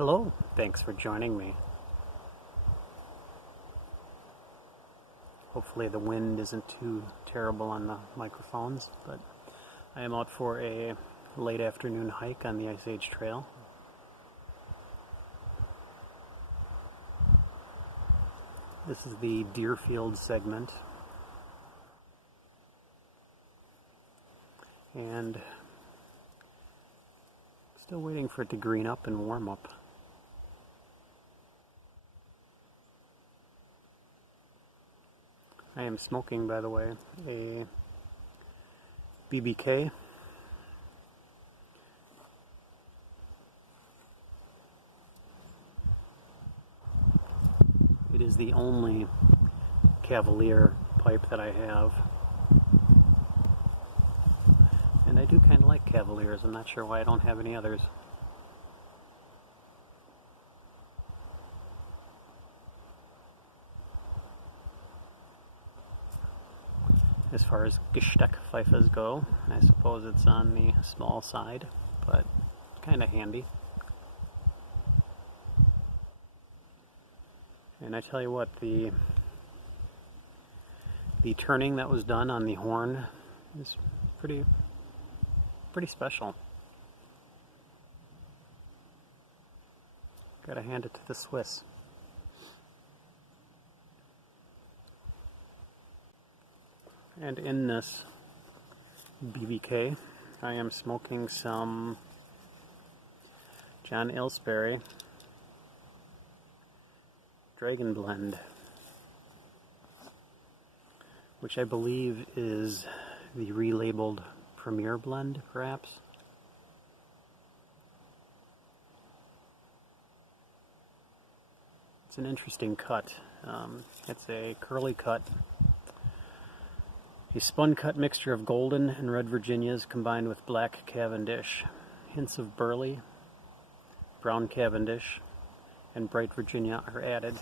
Hello, thanks for joining me. Hopefully the wind isn't too terrible on the microphones, but I am out for a late afternoon hike on the Ice Age Trail. This is the Deerfield Segment, and still waiting for it to green up and warm up. I am smoking, by the way, a BBK. It is the only cavalier pipe that I have. And I do kind of like cavaliers. I'm not sure why I don't have any others. As far as Juxtaposition go, I suppose it's on the small side, but kind of handy. And I tell you what, the turning that was done on the horn is pretty special. Gotta hand it to the Swiss. And in this BBK, I am smoking some John Aylesbury Dragon Blend, which I believe is the relabeled Premier Blend, perhaps. It's an interesting cut. It's a curly cut. A spun cut mixture of golden and red Virginias combined with black cavendish. Hints of burley, brown cavendish, and bright Virginia are added.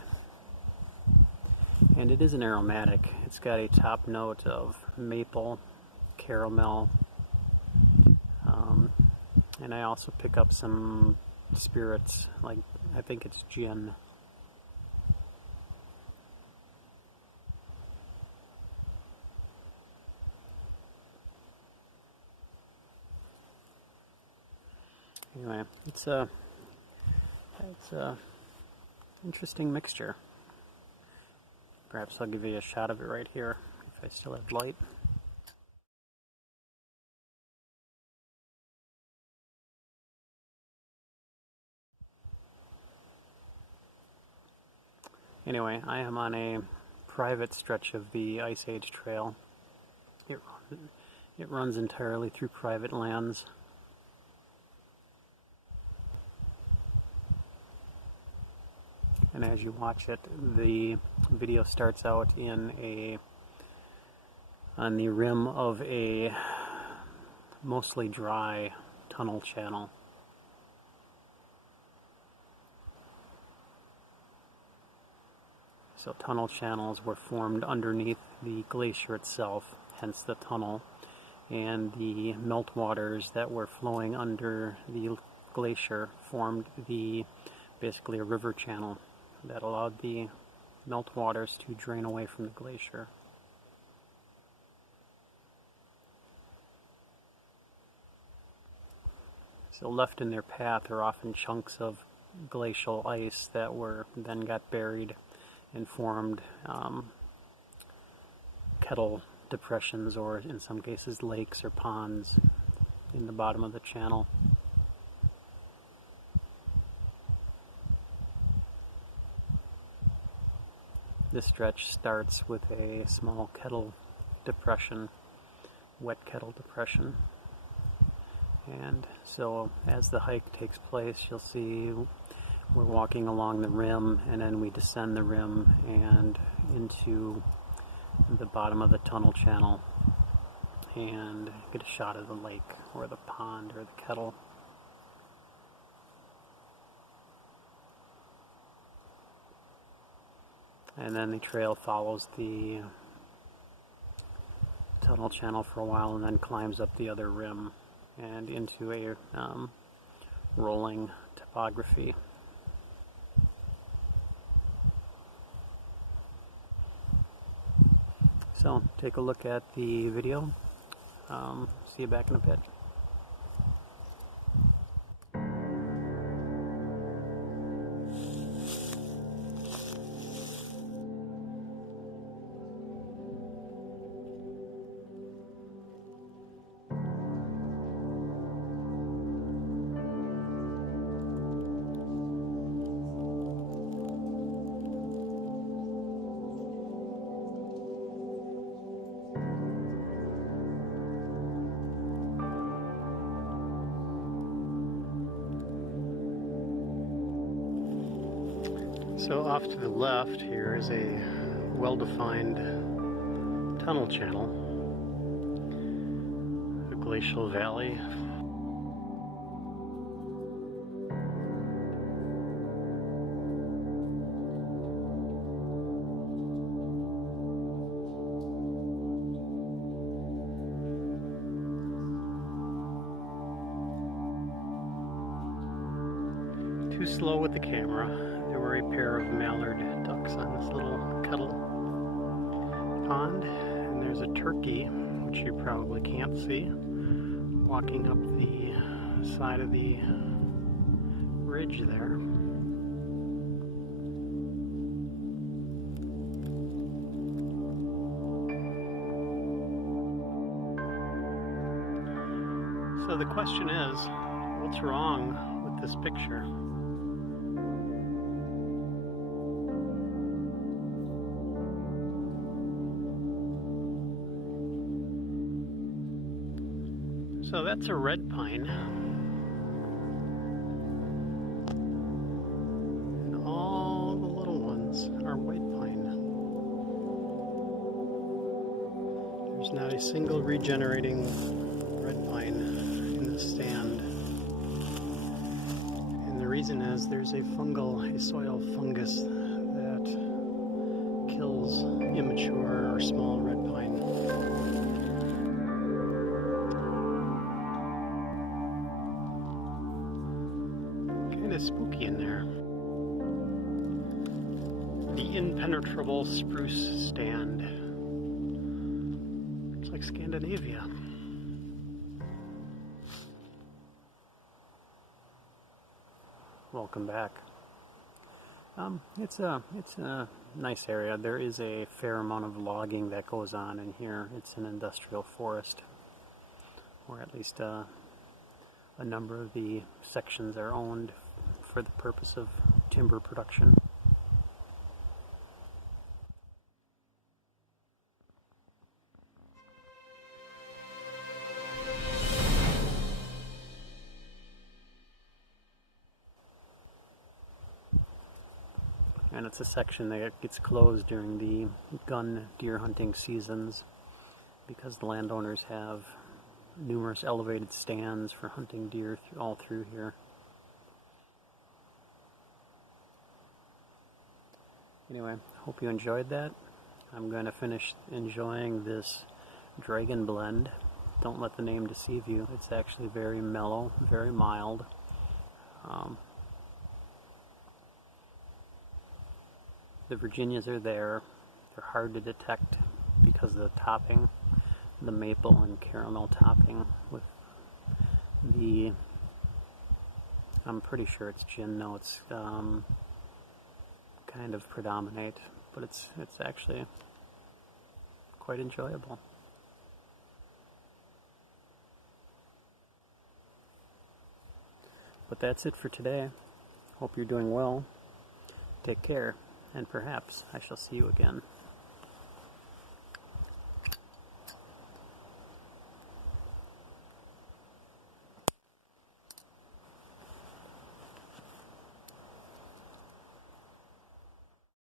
And it is an aromatic. It's got a top note of maple, caramel, and I also pick up some spirits, like I think it's gin. Anyway, it's a interesting mixture. Perhaps I'll give you a shot of it right here if I still have light. Anyway, I am on a private stretch of the Ice Age Trail. It runs entirely through private lands. And as you watch it, the video starts out on the rim of a mostly dry tunnel channel. So tunnel channels were formed underneath the glacier itself, hence the tunnel, and the meltwaters that were flowing under the glacier formed basically a river channel that allowed the meltwaters to drain away from the glacier. So left in their path are often chunks of glacial ice that then got buried and formed kettle depressions, or in some cases lakes or ponds in the bottom of the channel. This stretch starts with a small kettle depression, wet kettle depression. And so as the hike takes place, you'll see we're walking along the rim, and then we descend the rim and into the bottom of the tunnel channel and get a shot of the lake or the pond or the kettle. And then the trail follows the tunnel channel for a while and then climbs up the other rim and into a rolling topography So take a look at the video. See you back in a bit. So off to the left here is a well-defined tunnel channel, a glacial valley. Too slow with the camera. There were a pair of mallard ducks on this little kettle pond, and there's a turkey, which you probably can't see, walking up the side of the ridge there. So the question is, what's wrong with this picture? So that's a red pine, and all the little ones are white pine. There's not a single regenerating red pine in this stand. And the reason is there's a soil fungus that kills immature or small red pine. Spooky in there. The impenetrable spruce stand. Looks like Scandinavia. Welcome back. It's a nice area. There is a fair amount of logging that goes on in here. It's an industrial forest, or at least a number of the sections are owned for the purpose of timber production. And it's a section that gets closed during the gun deer hunting seasons because the landowners have numerous elevated stands for hunting deer all through here. Anyway, hope you enjoyed that. I'm going to finish enjoying this Dragon Blend. Don't let the name deceive you. It's actually very mellow, very mild. The Virginias are there. They're hard to detect because of the topping, the maple and caramel topping with the, I'm pretty sure it's gin notes, kind of predominate, but it's actually quite enjoyable. But that's it for today. Hope you're doing well. Take care, and perhaps I shall see you again.